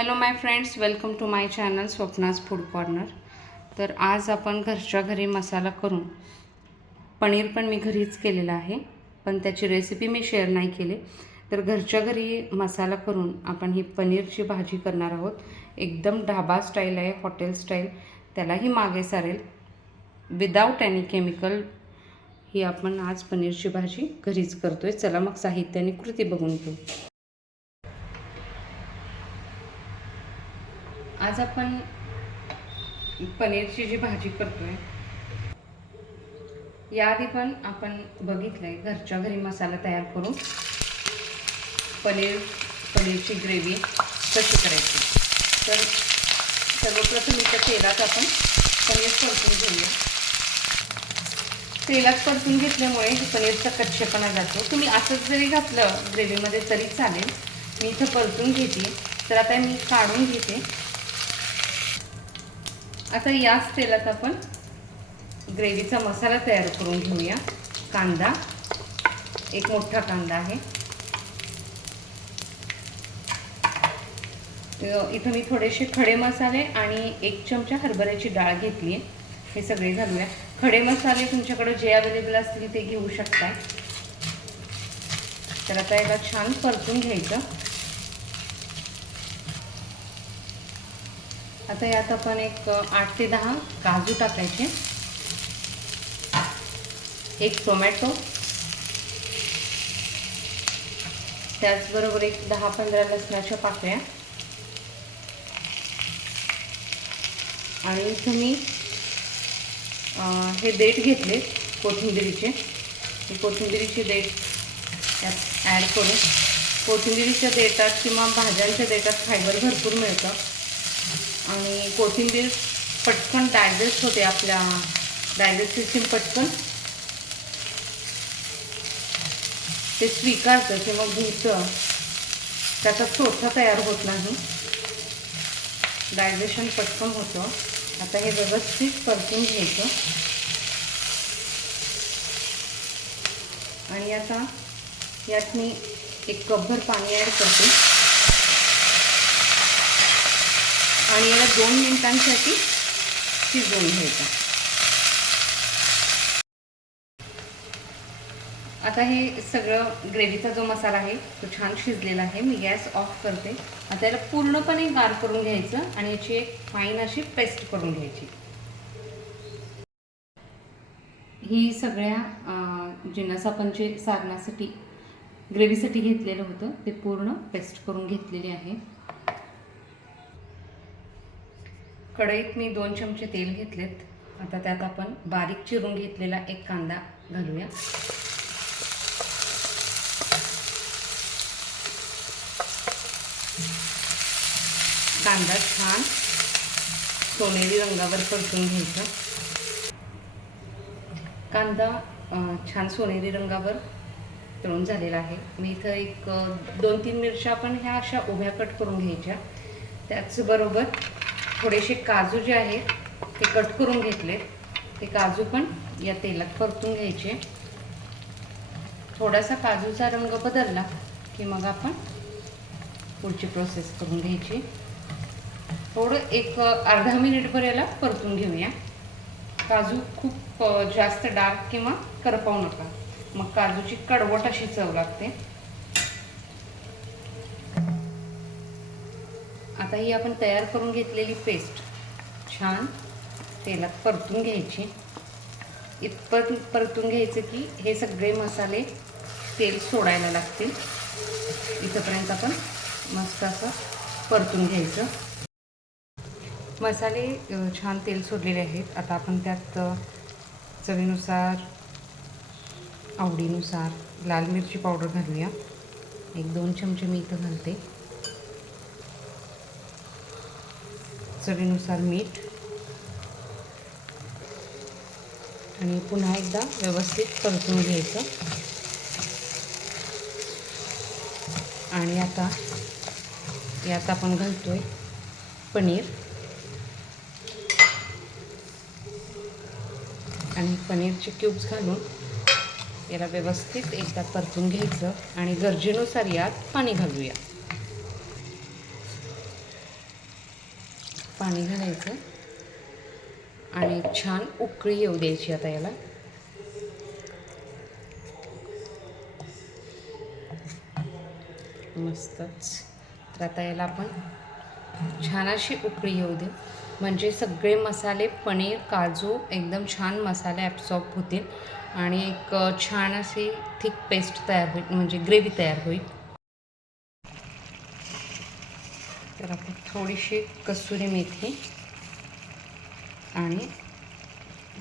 Hello my friends welcome to my channel Swapna's food corner तर आज आपण घरच्या घरी मसाला करून पनीर पण मी घरीच केलेलं आहे पण त्याची रेसिपी मी शेअर नाही केली. तर घरच्या घरी मसाला करून आपण ही पनीरची भाजी करणार आहोत. एकदम ढाबा स्टाईल आहे हॉटेल स्टाईल त्यालाही मागे सारेल. विदाऊट एनी केमिकल ही आपण आज पनीरची भाजी घरीच करतो आहे चला मग साहित्य आणि कृती बघून घेऊ. आज आपण पनीरची जी भाजी करतोय याआधी पण आपण बघितलंय घरच्या घरी मसाला तयार करून पनीर पनीरची ग्रेव्ही कशी करायची. तर सर्वप्रथम इथं तेलात आपण पनीर परतून घेऊया. तेलात परतून घेतल्यामुळे पनीरचा कच्चेपणा जातो. तुम्ही असंच जरी घातलं ग्रेव्हीमध्ये तरी चालेल. मी इथं परतून घेते. तर आता मी काढून घेते. आता याच तेलात आपण ग्रेव्हीचा मसाला तयार करून घेऊया. कांदा. एक मोठा कांदा आहे. इथं मी थोडेसे खडे मसाले आणि एक चमचा हरभऱ्याची डाळ घेतली आहे. हे सगळे घालूया. खडे मसाले तुमच्याकडे जे अवेलेबल असतील ते घेऊ शकताय. तर आता याला छान परतून घ्यायचं. आता यात आपण एक आठ ते दहा काजू टाकायचे. एक टोमॅटो. त्याचबरोबर एक दहा पंधरा लसणाच्या पाकळ्या. आणि तुम्ही हे देठ घेतले कोथिंबिरीचे. कोथिंबिरीची कोथिंबिरीचे देठ त्यात ॲड करून कोथिंबिरीच्या देठात किंवा भाज्यांच्या देठात फायबर भरपूर मिळतं. आणि कोथिंबीर पटकन डायजेस्ट होते आपल्या डायजेस्ट सिस्टीम पटकन. ते स्वीकारतं किंवा घ्यायचं. त्याचा चोथा तयार होत नाही. डायजेशन पटकन होतं. आता हे व्यवस्थित परतून घ्यायचं. आणि आता यात मी एक कपभर पाणी ॲड करते. आणि याला दोन मिनिटांसाठी शिजवून घ्यायचं. आता हे सगळं ग्रेव्हीचा जो मसाला आहे तो छान शिजलेला आहे. मी गॅस ऑफ करते. आता याला पूर्णपणे गार करून घ्यायचं आणि याची एक फाईन अशी पेस्ट करून घ्यायची. ही सगळ्या जिन्नस आपण जे सारण्यासाठी ग्रेव्हीसाठी घेतलेलं होतं ते पूर्ण पेस्ट करून घेतलेले आहे. कढईत मी दोन चमचे तेल घेतलेत. आता त्यात आपण बारीक चिरून घेतलेला एक कांदा घालूया. कांदा छान सोनेरी रंगावर परतून घ्यायचा. कांदा छान सोनेरी रंगावर तळून झालेला आहे. मी इथं एक दोन तीन मिरच्या आपण ह्या अशा उभ्या कट करून घ्यायच्या. त्याचबरोबर थोडेसे काजू जे आहेत ते कट करून घेतले. ते काजू पण या तेलात परतून घ्यायचे. थोडासा काजूचा रंग बदलला की मग आपण पुढची प्रोसेस करून घ्यायची. थोडं एक अर्धा मिनिटभर याला परतून घेऊया. काजू खूप जास्त डार्क किंवा करपावू नका. मग काजूची कडवट अशी चव लागते. आता ही आपण तयार करून घेतलेली पेस्ट छान तेलात परतून घ्यायची. इतपत परतून घ्यायचं की हे सगळे मसाले तेल सोडायला लागतील. इथंपर्यंत आपण मस्त असं परतून घ्यायचं. मसाले छान तेल सोडलेले आहेत. आता आपण त्यात चवीनुसार आवडीनुसार लाल मिरची पावडर घालूया. एक दोन चमचे मी इथं घालते. चवीनुसार मीठ. आणि पुन्हा एकदा व्यवस्थित परतून घ्यायचं. आणि आता यात आपण घालतोय पनीर. आणि पनीरचे क्यूब्स घालून याला व्यवस्थित एकदा परतून घ्यायचं. आणि गरजेनुसार यात पाणी घालूया. पाणी घालायचं. आणि छान उकळी येऊ द्यायची आता याला. मस्तच. तर आता याला आपण छान अशी उकळी येऊ देऊ. म्हणजे सगळे मसाले पनीर काजू एकदम छान मसाले ॲब्सॉर्ब होतील. आणि एक छान अशी थिक पेस्ट तयार होईल म्हणजे ग्रेव्ही तयार होईल. तर आपण थोडीशी कसुरी मेथी आणि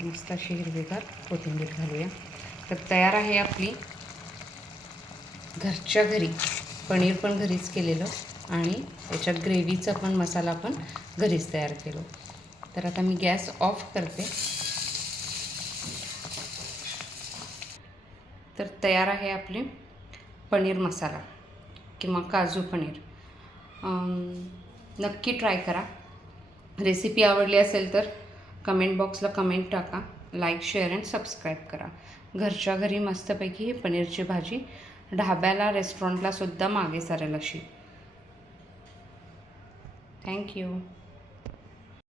मस्त अशी हिरवीगार कोथिंबीर घालूया. तर तयार आहे आपली घरच्या घरी पनीर पण घरीच केलेलं आणि त्याच्यात ग्रेव्हीचा पण मसाला पण घरीच तयार केलो. तर आता मी गॅस ऑफ करते. तर तयार आहे आपली पनीर मसाला किंवा काजू पनीर. नक्की ट्राय करा. रेसिपी आवडली असेल तर कमेंट बॉक्सला कमेंट टाका लाईक शेअर अँड सबस्क्राईब करा. घरच्या घरी मस्तपैकी ही पनीरची भाजी ढाब्याला रेस्टॉरंटलासुद्धा मागे सारेल अशी थँक्यू